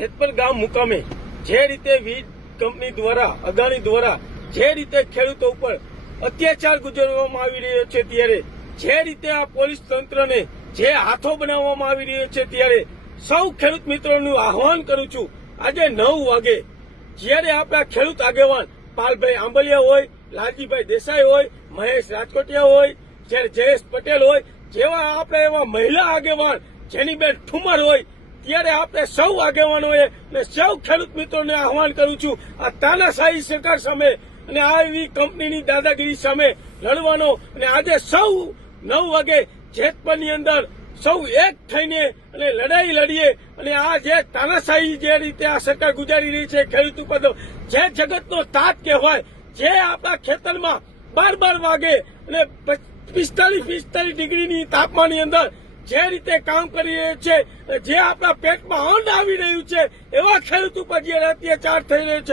જેતપર ગામ મુકામે જે રીતે વીજ કંપની દ્વારા અદાણી દ્વારા જે રીતે ખેડૂતો ઉપર અત્યાચાર ગુજારવામાં આવી રહ્યો છે, ત્યારે જે રીતે આ પોલીસ તંત્રને જે હાથો બનાવવામાં આવી રહ્યો છે, ત્યારે સૌ ખેડૂત મિત્રોનું આહવાન કરું છું, આજે 9 વાગે જ્યારે આપણા ખેડૂત આગેવાન પાલભાઈ આંબલિયા હોય, લાલજીભાઈ દેસાઈ હોય, મહેશ રાજકોટિયા હોય, જ્યારે જયેશ પટેલ હોય, જેવા આપણે એવા મહિલા આગેવાન જેનીબેન ઠુમર હોય, ત્યારે આપણે સૌ આગેવાનોએ અને સૌ ખેડૂત મિત્રોને આહવાન કરું છું, આ તાનાશાહી સરકાર સામે અને આ એવી કંપનીની દાદાગીરી સામે લડવાનો અને આજે સૌ 9 વાગે જેતપરની અંદર સૌ એક થઈને અને લડાઈ લડીએ અને આ જે તાનાશાહી જે રીતે આ સરકાર ગુજારી રહી છે ખેડૂત ઉપર, જે જગતનો તાત કહેવાય, જે આપણા ખેતરમાં 12 વાગે અને 45 ડિગ્રીની તાપમાનની અંદર જે રીતે કામ કરી રહ્યું છે, જે આપણા પેટમાં અન્ન આવી રહ્યું છે, એવા ખેડૂત ઉપર જે અત્યાચાર થઈ રહ્યો છે,